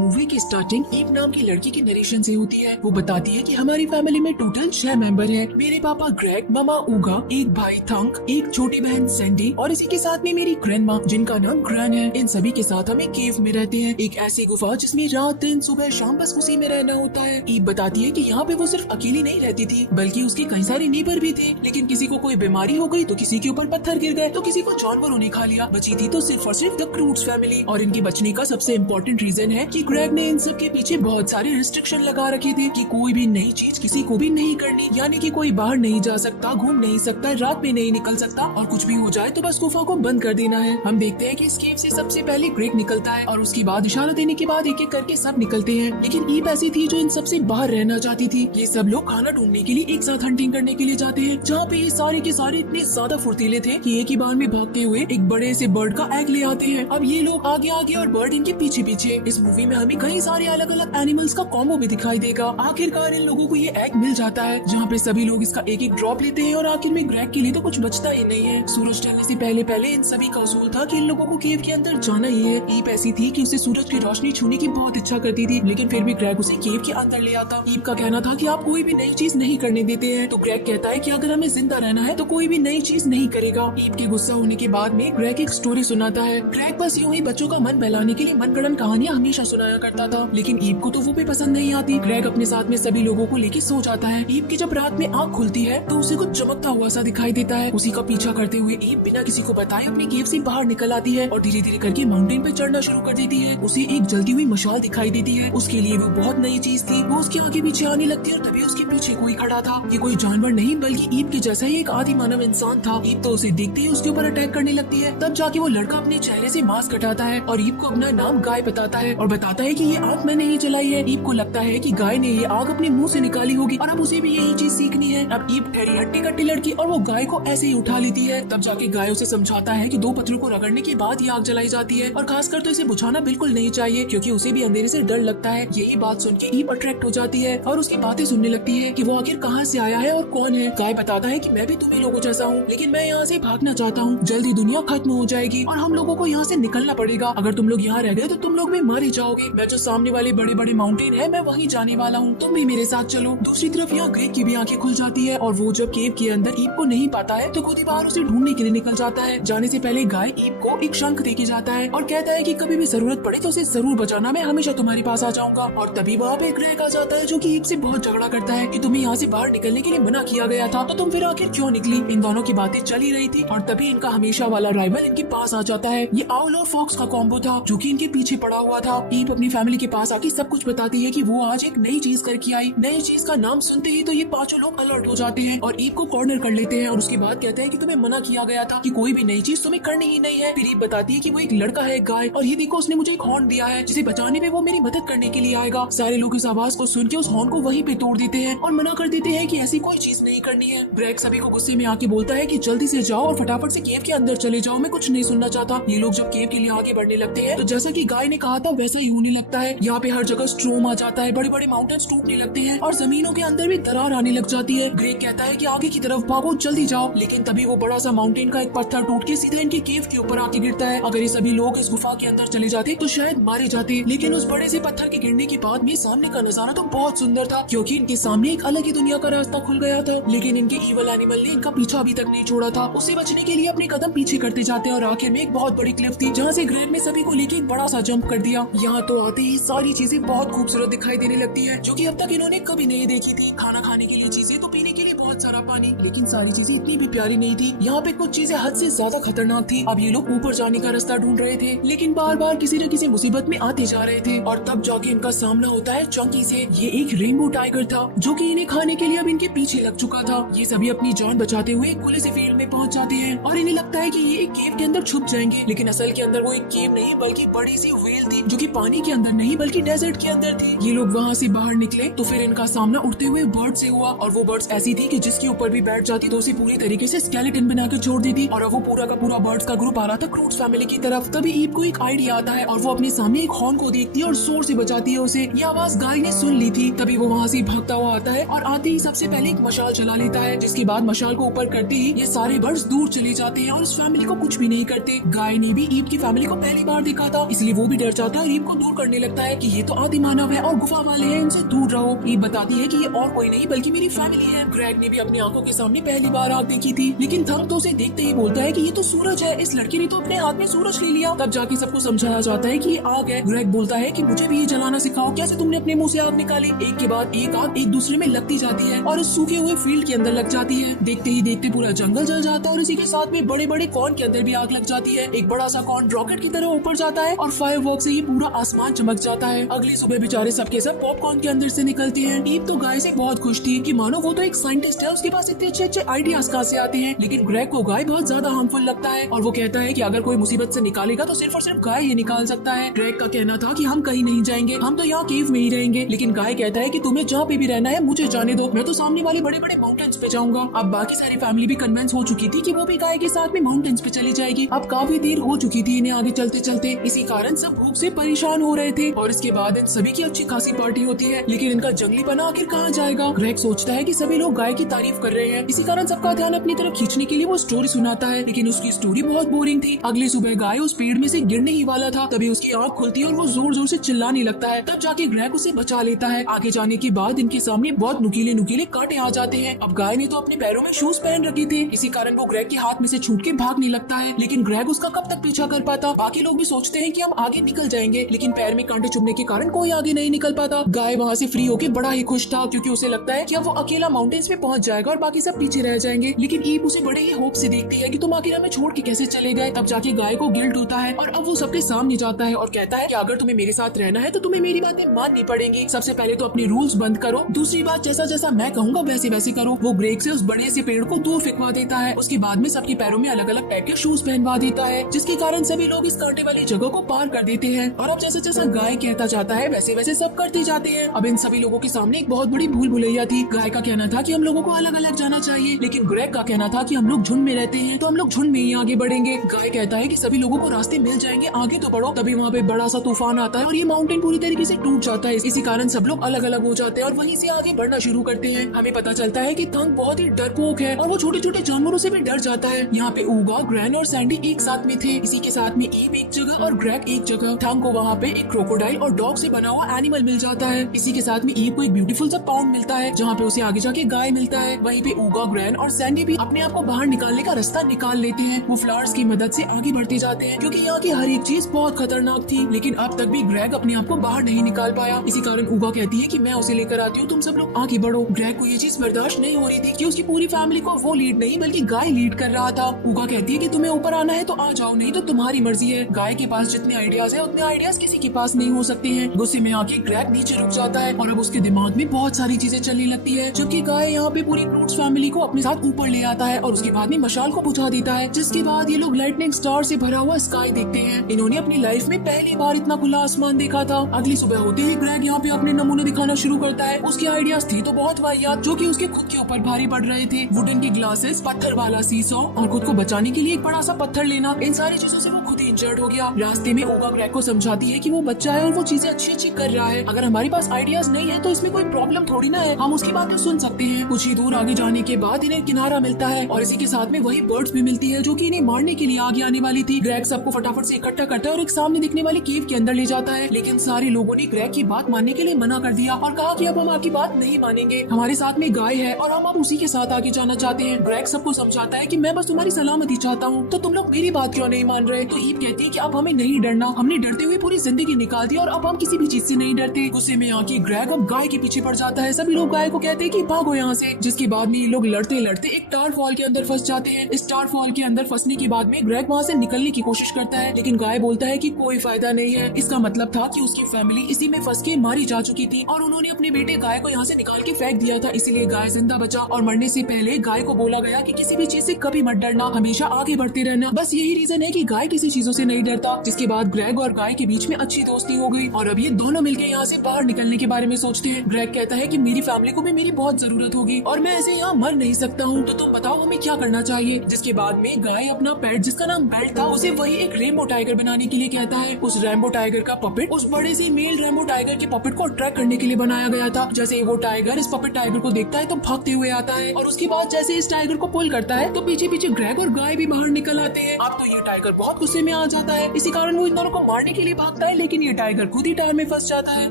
Movie की starting ewe नाम की लड़की की नरेशन से होती है। वो बताती है कि हमारी फैमिली में टोटल 6 मेंबर हैं। मेरे पापा ग्रेग, मामा उगा, एक भाई थंक, एक छोटी बहन सैंडी और इसी के साथ में मेरी ग्रैंडमा जिनका नाम ग्रैन है। इन सभी के साथ हम एक केव में रहते हैं, एक ऐसी गुफा जिसमें रात दिन सुबह शाम बस उसी में रहना होता है। ईव बताती है कि यहाँ पे वो सिर्फ अकेली नहीं रहती थी बल्कि उसके कई सारे नेबर भी थे, लेकिन किसी को कोई बीमारी हो गई तो किसी के ऊपर पत्थर गिर गए तो किसी को जानवरों ने खा लिया। बची थी तो सिर्फ और सिर्फ द क्रूट्स फैमिली। और इनके बचने का सबसे इम्पोर्टेंट रीजन है कि ग्रेग ने इन सब के पीछे बहुत सारे रिस्ट्रिक्शन लगा रखे थे कि कोई भी नई चीज किसी को भी नहीं करनी, यानी कि कोई बाहर नहीं जा सकता, घूम नहीं सकता, रात में नहीं निकल सकता और कुछ भी हो जाए तो बस गुफा को बंद कर देना है। हम देखते हैं कि इस केव से सबसे पहले ग्रेग निकलता है और उसके बाद इशारा देने के बाद एक एक करके सब निकलते हैं, लेकिन ईव ऐसी थी जो इन सबसे बाहर रहना चाहती थी। ये सब लोग खाना ढूंढने के लिए एक साथ हंटिंग करने के लिए जाते हैं, जहाँ पे ये सारे के सारे इतने ज्यादा फुर्तीले थे कि एक ही बार में भागते हुए एक बड़े से बर्ड का एग ले आते हैं। अब ये लोग आगे आगे और बर्ड इनके पीछे पीछे। इस मूवी में हमें कई सारे अलग अलग एनिमल्स का कॉम्बो भी दिखाई देगा। आखिरकार इन लोगों को ये एग मिल जाता है, जहाँ पे सभी लोग इसका एक एक ड्रॉप लेते हैं और आखिर में ग्रेग के लिए तो कुछ बचता ही नहीं है। सूरज ढलने से पहले पहले इन सभी का उसूल था कि इन लोगों को केव के अंदर जाना ही है। ईव ऐसी थी कि उसे सूरज की रोशनी छूने की बहुत इच्छा करती थी, लेकिन फिर भी ग्रेग उसे केव के अंदर ले आता। ईव का कहना था कि आप कोई भी नई चीज नहीं करने देते हैं, तो ग्रेग कहता है कि अगर हमें जिंदा रहना है तो कोई भी नई चीज नहीं करेगा। ईव के गुस्सा होने के बाद में ग्रेग एक स्टोरी सुनाता है। ग्रेग बस यूं ही बच्चों का मन बहलाने के लिए मनगढ़ंत कहानियां हमेशा सुनाया करता था, लेकिन ईव को तो वो भी पसंद नहीं आती। ग्रेग अपने साथ में सभी लोगों को लेके सो जाता है। ईव की जब रात में आँख खुलती है तो उसे कुछ चमकता हुआ सा दिखाई देता है। उसी का पीछा करते हुए ईव बिना किसी को बताए अपनी केव से बाहर निकल आती है और धीरे धीरे करके माउंटेन पे चढ़ना शुरू कर देती है। उसे एक जलती हुई मशाल दिखाई देती है। उसके लिए वो बहुत नई चीज थी। वो उसके आगे पीछे आने लगती है और तभी उसके पीछे कोई खड़ा था। ये कोई जानवर नहीं बल्कि ईव के जैसा ही एक आदि मानव इंसान था। ईव तो उसे देखते ही उसके ऊपर अटैक करने लगती है। तब जाके वो लड़का अपने चेहरे से मास्क हटाता है और ईव को अपना नाम गाय बताता है और बताता है कि ये आग मैंने ही जलाई है। ईव को लगता है कि गाय ने ये आग अपने मुंह से निकाली होगी और अब उसे भी यही चीज सीखनी है। अब ईव ठहरी हट्टी कट्टी लड़की और वो गाय को ऐसे ही उठा लेती है। तब जाके गाय उसे समझाता है कि 2 पत्थरों को रगड़ने के बाद ये आग जलाई जाती है और खासकर तो इसे बुझाना बिल्कुल नहीं चाहिए क्योंकि उसे भी अंधेरे से डर लगता है। यही बात सुन के ईव अट्रैक्ट हो जाती है और उसकी बातें सुनने लगती है कि वो आखिर कहाँ से आया है और कौन है। गाय बताता है कि मैं भी तुम्ही लोगों जैसा हूँ, लेकिन मैं यहाँ से भागना चाहता हूँ। जल्दी दुनिया खत्म हो जाएगी और हम लोगों को यहाँ से निकलना पड़ेगा। अगर तुम लोग यहाँ रह गए तो तुम लोग भी मारे जाओगे। मैं जो सामने वाले बड़े बड़े माउंटेन है मैं वहीं जाने वाला हूँ, तुम भी मेरे साथ चलो। दूसरी तरफ यहाँ ग्रेग की भी आंखें खुल जाती है और वो जब केव के अंदर ईव को नहीं पाता है तो खुद ही बाहर उसे ढूंढने के लिए निकल जाता है। जाने से पहले गाय ईव को एक शंख देके जाता है और कहता है कि कभी भी जरूरत पड़े तो उसे जरूर बचाना, मैं हमेशा तुम्हारे पास आ जाऊंगा। और तभी वहाँ पे ग्रेग आ जाता है जो कि ईव से बहुत झगड़ा करता है कि तुम्हें यहाँ से बाहर निकलने के लिए मना किया गया था तो तुम फिर आखिर क्यों निकली। इन दोनों की बातें चल ही रही थी और तभी इनका हमेशा वाला राइवल इनके पास आ जाता है। ये आउल और फॉक्स का कॉम्बो था जो कि इनके पीछे पड़ा हुआ था। ईव अपनी फैमिली के पास आके सब कुछ बताती है कि वो आज एक नई चीज करके आई। नई चीज का नाम सुनते ही तो ये पांचों लोग अलर्ट हो जाते हैं और ईव को कॉर्नर कर लेते हैं और उसके बाद कहते हैं कि तुम्हें मना किया गया था कि कोई भी नई चीज तुम्हें करनी ही नहीं है। फिर ईव बताती है कि वो एक लड़का है गाय और ये देखो उसने मुझे एक हॉर्न दिया है जिसे बचाने में वो मेरी मदद करने के लिए आएगा। सारे लोग इस आवाज को सुन के उस हॉर्न को वहीं पे तोड़ देते हैं और मना कर देते हैं कि ऐसी कोई चीज नहीं करनी है। ग्रेग सभी को गुस्से में आके बोलता है कि जल्दी से जाओ और फटाफट से केव के अंदर चले जाओ, मैं कुछ नहीं सुनना चाहता। ये लोग जब केव के लिए आगे बढ़ने लगते हैं तो जैसा कि गाय ने कहा था वैसा ही होने लगता है। यहाँ पे हर जगह स्ट्रोम आ जाता है, बड़े बड़े माउंटेन्स टूटने लगते हैं और जमीनों के अंदर भी दरार आने लग जाती है। ग्रेग कहता है कि आगे की तरफ भागो, जल्दी जाओ, लेकिन तभी वो बड़ा सा माउंटेन का एक पत्थर टूट के सीधे इनके केव के ऊपर आके गिरता है। अगर ये सभी लोग इस गुफा के अंदर चले जाते तो शायद मारे जाते, लेकिन उस बड़े से पत्थर के गिरने के बाद में सामने का नजारा तो बहुत सुंदर था क्योंकि इनके सामने एक अलग ही दुनिया का रास्ता खुल गया था। लेकिन इनके ईवल एनिमल ने इनका पीछा अभी तक नहीं छोड़ा था। उसे बचने के लिए अपने कदम पीछे करते जाते हैं और आखिर में एक बहुत बड़ी क्लिफ थी जहाँ से ग्रेग ने सभी को लेके एक बड़ा सा जंप कर दिया। यहाँ तो आते ही सारी चीजें बहुत खूबसूरत दिखाई देने लगती है जो कि अब तक इन्होंने कभी नहीं देखी थी। खाना खाने के लिए चीजें तो पीने के लिए बहुत सारा पानी, लेकिन सारी चीजें इतनी भी प्यारी नहीं थी। यहाँ पे कुछ चीजें हद से ज्यादा खतरनाक थी। अब ये लोग ऊपर जाने का रास्ता ढूंढ रहे थे लेकिन बार बार किसी न किसी मुसीबत में आते जा रहे थे और तब जाके इनका सामना होता है चंकी से। ये एक रेनबो टाइगर था जो कि इन्हें खाने के लिए अब इनके पीछे लग चुका था। ये सभी अपनी जान बचाते हुए खुले से फील्ड में पहुंच जाते हैं और इन्हें लगता है कि ये एक केव के अंदर छुप जाएंगे, लेकिन असल के अंदर वो एक केव नहीं बल्कि बड़ी सी व्हेल थी जो कि पानी के अंदर नहीं बल्कि डेजर्ट के अंदर थी। ये लोग वहाँ से बाहर निकले तो फिर इनका सामना उड़ते हुए बर्ड से हुआ और वो बर्ड्स ऐसी थी कि जिसके ऊपर भी बैठ जाती तो उसे पूरी तरीके से स्केलेटन बना के छोड़ देती और अब वो पूरा का पूरा बर्ड्स का ग्रुप आ रहा था क्रूट्स फैमिली की तरफ। तभी ईव को एक आइडिया आता है और वो अपने सामने एक हॉर्न को देखती है और जोर से बचाती है उसे। ये आवाज गाय ने सुन ली थी। तभी वो वहाँ से भागता हुआ आता है और आते ही सबसे पहले एक मशाल चला लेता है, जिसके बाद मशाल को ऊपर करते ही ये सारे बर्ड्स दूर चले जाते हैं और उस फैमिली को कुछ भी नहीं करते। गाय ने भी ईव की फैमिली को पहली बार देखा था इसलिए वो भी डर जाता है और ईव को दूर जोर करने लगता है कि ये तो आदि मानव है और गुफा वाले हैं, इनसे दूर रहो। ईव बताती है कि ये और कोई नहीं बल्कि मेरी फैमिली है। ग्रेग ने भी अपनी आंखों के सामने पहली बार आग देखी थी, लेकिन थंक तो उसे देखते ही बोलता है कि ये तो सूरज है, इस लड़के ने तो अपने हाथ में सूरज ले लिया। तब जाके सबको समझाया जाता है कि ये आग है। ग्रेग बोलता है कि मुझे भी ये जलाना सिखाओ, कैसे तुमने अपने मुंह से आग निकाली। एक के बाद एक आग एक दूसरे में लगती जाती है और इस सूखे हुए फील्ड के अंदर लग जाती है। देखते ही देखते पूरा जंगल जल जाता है और इसी के साथ में बड़े बड़े कॉर्न के अंदर भी आग लग जाती है। एक बड़ा सा कॉर्न रॉकेट की तरह ऊपर जाता है और फायरवर्क से ये पूरा आसमान चमक जाता है। अगली सुबह बेचारे सबके सब पॉपकॉर्न के अंदर से निकलते हैं। ईव तो गाय से बहुत खुश थी कि मानो वो तो एक साइंटिस्ट है, उसके पास इतने अच्छे अच्छे आइडियाज कहाँ से आते हैं। लेकिन ग्रेग को गाय बहुत ज्यादा हार्मफुल लगता है और वो कहता है कि अगर कोई मुसीबत से निकालेगा तो सिर्फ और सिर्फ गाय ही निकाल सकता है। ग्रेग का कहना था कि हम कहीं नहीं जाएंगे, हम तो यहाँ केव में ही रहेंगे। लेकिन गाय कहता है कि तुम्हें जहाँ पे भी रहना है मुझे जाने दो, मैं तो सामने वाले बड़े बड़े माउंटेन्स पे जाऊंगा। अब बाकी सारी फैमिली भी कन्विंस हो चुकी थी कि वो भी गाय के साथ में माउंटेन्स पे चली जाएगी। अब काफी देर हो चुकी थी इन्हें आगे चलते चलते, इसी कारण सब भूख से परेशान हो रहे थे। और इसके बाद इन सभी की अच्छी खासी पार्टी होती है, लेकिन इनका जंगलीपना आखिर कहाँ जाएगा। ग्रेग सोचता है कि सभी लोग गाय की तारीफ कर रहे हैं, इसी कारण सबका ध्यान अपनी तरफ खींचने के लिए वो स्टोरी सुनाता है, लेकिन उसकी स्टोरी बहुत बोरिंग थी। अगली सुबह गाय उस पेड़ में से गिरने ही वाला था, तभी उसकी आँख खुलती है और वो जोर जोर से चिल्लाने लगता है। तब जाके ग्रेग उसे बचा लेता है। आगे जाने के बाद इनके सामने बहुत नुकीले नुकीले कांटे आ जाते हैं। अब गाय ने तो अपने पैरों में शूज पहन रखे थे, इसी कारण वो ग्रेग के हाथ में से छूट के भागने लगता है। लेकिन ग्रेग उसका कब तक पीछा कर पाता। बाकी लोग भी सोचते हैं कि हम आगे निकल जाएंगे, लेकिन पैर में कांटे चुभने के कारण कोई आगे नहीं निकल पाता। गाय वहाँ से फ्री होके बड़ा ही खुश था, क्योंकि उसे लगता है कि अब वो अकेला माउंटेन्स पे पहुंच जाएगा और बाकी सब पीछे रह जाएंगे। लेकिन ईव उसे बड़े ही होप से देखती है कि तुम आखिर हमें छोड़ के कैसे चले गए। तब जाके गाय को गिल्ट होता है और अब वो सबके सामने जाता है और कहता है कि अगर तुम्हें मेरे साथ रहना है तो तुम्हें मेरी बातें माननी पड़ेंगी। सबसे पहले तो अपने रूल्स बंद करो, दूसरी बात जैसा जैसा मैं कहूँगा वैसे वैसे करो। वो ग्रेग से उस बड़े से पेड़ को दूर फेंकवा देता है। उसके बाद में सबके पैरों में अलग अलग टाइप के शूज पहनवा देता है, जिसके कारण सभी लोग इस कांटे वाली जगह को पार कर देते हैं। और अब जैसा जैसा गाय कहता जाता है वैसे वैसे सब करते जाते हैं। अब इन सभी लोगों के सामने एक बहुत बड़ी भूल भुलैया थी। गाय का कहना था कि हम लोगों को अलग अलग जाना चाहिए, लेकिन ग्रेग का कहना था कि हम लोग झुंड में रहते हैं तो हम लोग झुंड में ही आगे बढ़ेंगे। गाय कहता है कि सभी लोगों को रास्ते मिल जाएंगे, आगे तो बढ़ो। तभी वहाँ पे बड़ा सा तूफान आता है और ये माउंटेन पूरी तरीके से टूट जाता है। इसी कारण सब लोग अलग अलग हो जाते हैं और वहीं से आगे बढ़ना शुरू करते हैं। हमें पता चलता है कि थंक बहुत ही डरपोक है और वो छोटे छोटे जानवरों से भी डर जाता है। यहाँ पे ऊगा, ग्रैन और सैंडी एक साथ में थे। इसी के साथ में ईव एक जगह और ग्रेग एक जगह। थंक को वहाँ पे एक क्रोकोडाइल और डॉग से बना हुआ एनिमल मिल जाता है। इसी के साथ में ईव को एक ब्यूटीफुल सा पाउंड मिलता है, जहाँ पे उसे आगे जाके गाय मिलता है। वहीं पे ऊगा, ग्रैन और सैंडी भी अपने आप को बाहर निकालने का रास्ता निकाल लेते हैं। वो फ्लावर्स की मदद से आगे बढ़ते जाते हैं, क्योंकि यहाँ की हर एक चीज बहुत खतरनाक थी। लेकिन अब तक भी ग्रेग अपने आप को बाहर नहीं निकाल पाया। इसी कारण ऊगा कहती है कि मैं उसे लेकर आती हूँ, तुम सब लोग आगे बढ़ो। ग्रेग को ये चीज बर्दाश्त नहीं हो रही थी कि उसकी पूरी फैमिली को वो लीड नहीं बल्कि गाय लीड कर रहा था। ऊगा कहती है कि तुम्हें ऊपर आना है तो आ जाओ, नहीं तो तुम्हारी मर्जी है। गाय के पास जितने आइडियाज है उतने आइडियाज किसी के पास नहीं हो सकते हैं। गुस्से में आके ग्रेग नीचे रुक जाता है और अब उसके दिमाग में बहुत सारी चीजें चलने लगती है, जबकि गाय यहाँ पे पूरी क्रूट्स फैमिली को अपने साथ ऊपर ले आता है और उसके बाद में मशाल को बुझा देता है, जिसके बाद ये लोग लाइटनिंग स्टार से भरा हुआ स्काई देखते हैं। इन्होंने अपनी लाइफ में पहली बार इतना खुला आसमान देखा था। अगली सुबह होते ही ग्रेग यहाँ पे अपने नमूने दिखाना शुरू करता है। उसके आइडियाज थे तो बहुत वाहियात, जो कि उसके खुद के ऊपर भारी पड़ रहे थे। वुडन के ग्लासेस, पत्थर वाला सीसॉ और खुद को बचाने के लिए एक बड़ा सा पत्थर लेना, इन सारी चीजों से वो खुद ही इंजर्ड हो गया। रास्ते में ऊगा ग्रेग को समझाती है कि वो बच्चा है और वो चीजें अच्छी अच्छी कर रहा है। अगर हमारे पास आइडियाज नहीं है तो इसमें कोई प्रॉब्लम थोड़ी ना है, हम उसकी बातें सुन सकते हैं। कुछ ही दूर आगे जाने के बाद इन्हें किनारा मिलता है और इसी के साथ में वही बर्ड्स भी मिलती है, जो कि इन्हें मारने के लिए आगे आने वाली थी। ग्रेग सबको फटाफट से इकट्ठा करता है और एक सामने दिखने वाली केव के अंदर ले जाता है, लेकिन सारे लोगों ने ग्रेग की बात मानने के लिए मना कर दिया और कहा कि अब हम आपकी बात नहीं मानेंगे, हमारे साथ में गाय है और हम अब उसी के साथ आगे जाना चाहते हैं। ग्रेग सबको समझाता है कि मैं बस तुम्हारी सलामती चाहता हूँ, तो तुम लोग मेरी बात क्यों नहीं मान रहे। तो ईव कहती है कि अब हमें नहीं डरना, हमने डरते हुए पूरी जिंदगी निकाल दी और अब हम किसी भी चीज से नहीं डरते। गुस्से में आके ग्रेग अब गाय के पीछे पड़ जाता है। सभी लोग गाय को कहते हैं कि भागो यहाँ से, जिसके बाद में ये लोग लड़ते लड़ते एक टार फॉल के अंदर फंस जाते हैं। इस टार फॉल के अंदर फंसने के बाद में ग्रेग वहाँ से निकलने की कोशिश करता है, लेकिन गाय बोलता है कि कोई फायदा नहीं है। इसका मतलब था कि उसकी फैमिली इसी में फंस के मारी जा चुकी थी और उन्होंने अपने बेटे गाय को यहाँ से निकाल के फेंक दिया था, इसीलिए गाय जिंदा बचा। और मरने से पहले गाय को बोला गया कि किसी भी चीज से कभी मत डरना, हमेशा आगे बढ़ते रहना। बस यही रीजन है कि गाय किसी चीजों से नहीं डरता। जिसके बाद ग्रेग और गाय के बीच में अच्छी दोस्ती हो गई और अब ये दोनों मिलकर यहाँ से बाहर निकलने के बारे में सोचते हैं। ग्रेग कहता है कि मेरी फैमिली को भी मेरी बहुत जरूरत होगी और मैं ऐसे यहाँ मर नहीं सकता हूँ, तो तुम बताओ हमें क्या करना चाहिए। जिसके बाद में गाय अपना पेट, जिसका नाम बेल्ट था, उसे वही एक रेनबो टाइगर बनाने के लिए कहता है। उस रेनबो टाइगर का पपेट उस बड़े से मेल रेनबो टाइगर के पपेट को अट्रैक्ट करने के लिए बनाया गया था। जैसे वो टाइगर इस पपेट टाइगर को देखता है तो भागते हुए आता है और उसके बाद जैसे इस टाइगर को पुल करता है तो पीछे पीछे ग्रेग और गाय भी बाहर निकल आते हैं। अब तो ये टाइगर बहुत गुस्से में आ जाता है, इसी कारण वो इन दोनों को मारने के लिए भागता है, लेकिन ये टाइगर खुद ही टायर में फंस जाता है।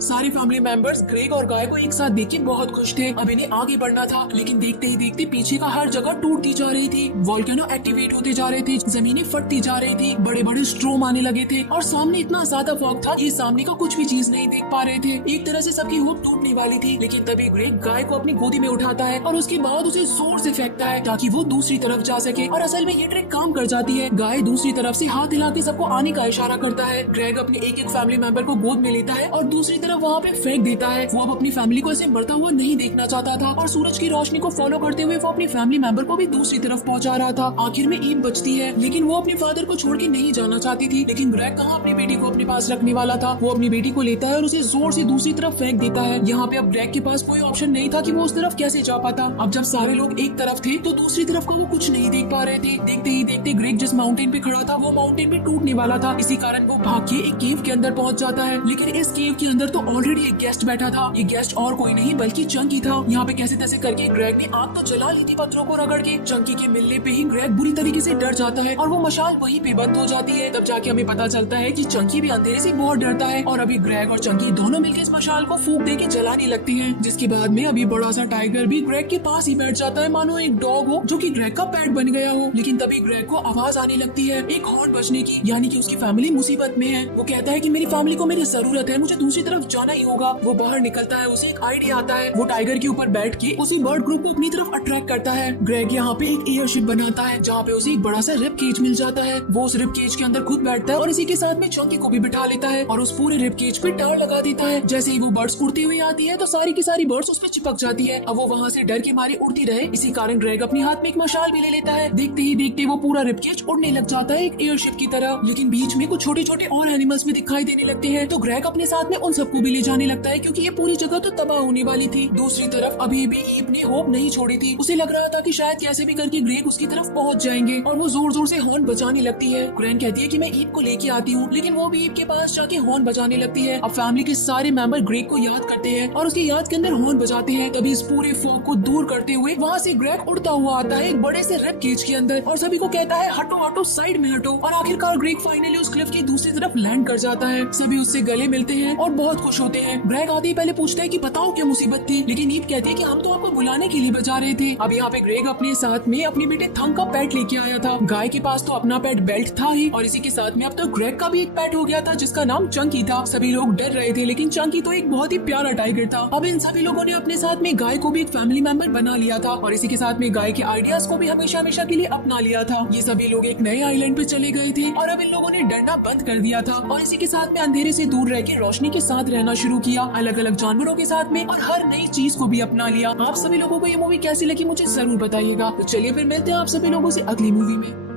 सारे फैमिली मेंबर्स ग्रेग और गाय को एक साथ देख के बहुत खुश थे। अब इन्हें आगे बढ़ना था, लेकिन देखते ही देखते पीछे का हर जगह टूटती जा रही थी। वोल्केनो एक्टिवेट होते जा रहे थे, जमीनें फटती जा रही थी, बड़े बड़े स्ट्रोम आने लगे थे और सामने इतना ज्यादा फॉग था ये सामने का कुछ भी चीज नहीं देख पा रहे थे। एक तरह से सबकी होप टूटने वाली थी, लेकिन तभी ग्रेग गाय को अपनी गोदी में उठाता है और उसके बाद उसे जोर से फेंकता है ताकि वो दूसरी तरफ जा सके। और असल में ये ट्रिक काम कर जाती है। गाय दूसरी तरफ से हाथ हिला के सबको आने का इशारा करता है। ग्रेग अपने एक एक फैमिली मेंबर को गोद में लेता है और दूसरी तरफ वहाँ पे फेंक देता है। वो अब अपनी फैमिली को ऐसे मरता हुआ नहीं देखना चाहता था और सूरज की रोशनी को फॉलो करते हुए वो अपनी फैमिली मेंबर को भी दूसरी तरफ पहुँचा रहा था। आखिर में ईब बचती है, लेकिन वो अपने फादर को छोड़ के नहीं जाना चाहती थी। लेकिन ग्रेग कहाँ अपनी बेटी को अपने पास रखने वाला था। वो अपनी बेटी को लेता है और उसे जोर से दूसरी तरफ फेंक देता है। यहाँ पे अब ग्रेग के पास कोई ऑप्शन नहीं था कि वो उस तरफ कैसे जा पाता। अब जब सारे लोग एक तरफ थे तो दूसरी तरफ का वो कुछ नहीं देख पा रहे थे। देखते ही देखते ग्रेग जिस माउंटेन पे खड़ा था वो माउंटेन पे टूटने वाला था। इसी कारण वो भाग के एक केव के अंदर पहुंच जाता है। लेकिन इस केव के अंदर तो ऑलरेडी एक गेस्ट बैठा था। ये गेस्ट और कोई नहीं बल्कि चंकी था। यहाँ पे कैसे तैसे करके ग्रेग ने आग तो जला ली थी पत्थरों को रगड़ के। चंकी के मिलने पे ही ग्रेग बुरी तरीके से डर जाता है और वो मशाल वहीं पे बंद हो जाती है। तब जाके हमें पता चलता है कि चंकी भी अंधेरे से बहुत डरता है और अभी ग्रेग और चंकी दोनों मिलकर इस मशाल को फूंक दे के जलाने लगती हैं। जिसके बाद में अभी बड़ा सा टाइगर भी ग्रेग के पास ही बैठ जाता है, मानो एक डॉग हो जो कि ग्रेग का पेट बन गया हो। लेकिन तभी ग्रेग को आवाज आने लगती है एक हॉर्न बजने की, यानी कि उसकी फैमिली मुसीबत में है। वो कहता है कि मेरी फैमिली को मेरी जरूरत है, मुझे दूसरी तरफ जाना ही होगा। वो बाहर निकलता है, उसे एक आइडिया आता है। वो टाइगर के ऊपर बैठ के उसी बर्ड ग्रुप को अपनी तरफ अट्रैक्ट करता है। ग्रेग यहाँ पे एक एयरशिप बनाता है जहाँ पे उसे एक बड़ा सा रिब केज मिल जाता है। वो उस रिब केज के अंदर खुद बैठता है और इसी के साथ में चंकी को भी बिठा लेता है और उस पूरे रिब केज पे टार लगा देता है। जैसे ही वो बर्ड्स उड़ती हुई आती है तो सारी की सारी बर्ड्स उस पे चिपक जाती है। अब वो वहाँ से डर के मारे उड़ती रहे, इसी कारण ग्रेग अपने हाथ में एक मशाल भी ले लेता है। देखते ही देखते वो पूरा रिब केज उड़ने लग जाता है एक एयरशिप की तरह। लेकिन बीच में कुछ छोटे छोटे और एनिमल्स भी दिखाई देने लगते हैं तो ग्रेग अपने साथ में उन सबको भी ले जाने लगता है क्योंकि ये पूरी जगह तो तबाह होने वाली थी। दूसरी तरफ अभी भी ईब ने होप नहीं छोड़ी थी। उसे लग रहा था कि शायद कैसे भी करके ग्रेग उसकी तरफ पहुंच जाएंगे और वो जोर जोर से हॉर्न बजाने लगती है। ग्रेग कहती है कि मैं ईब को लेके आती हूँ, लेकिन वो भी ईब के पास जाके हॉर्न बजाने लगती है। अब फैमिली के सारे मेंबर ग्रेग को याद करते हैं और उसकी याद के अंदर हॉर्न बजाते हैं। तभी इस पूरे फॉग को दूर करते हुए वहाँ से ग्रेग उड़ता हुआ आता है एक बड़े से रिब केज के अंदर और सभी को कहता है हटो हटो, साइड में हटो। और आखिरकार ग्रेग फाइनली उस क्लिफ की दूसरी तरफ लैंड कर जाता है। सभी उससे गले मिलते हैं और बहुत खुश होते हैं। ग्रेग आते ही पहले पूछता है कि बताओ क्या मुसीबत थी, लेकिन ईब कहती है कि हम तो आपको बुलाने के लिए बजा रहे थे। अब यहाँ पे ग्रेग अपने साथ में अपने बेटे थंग का पेट लेके आया था। गाय के पास तो अपना पेट बेल्ट था ही और इसी के साथ में अब तो ग्रेग का भी एक पेट हो गया था जिसका नाम चंकी था। सभी लोग डर रहे थे, लेकिन चंकी तो एक बहुत ही प्यारा टाइगर था। अब इन सभी लोगों ने अपने साथ में गाय को भी एक फैमिली मेंबर बना लिया था और इसी के साथ में गाय के आइडियाज को भी हमेशा हमेशा के लिए अपना लिया था। ये सभी लोग एक नए आइलैंड पे चले गए थे और अब इन लोगों ने डरना बंद कर दिया था और इसी के साथ में अंधेरे से दूर रह के रोशनी के साथ रहना शुरू किया, अलग अलग जानवरों के साथ में, और हर नई चीज को भी अपना लिया। आप सभी लोगों को ये मूवी कैसी लगी मुझे जरूर बताइएगा। तो चलिए फिर मिलते हैं आप सभी लोगों से अगली मूवी में।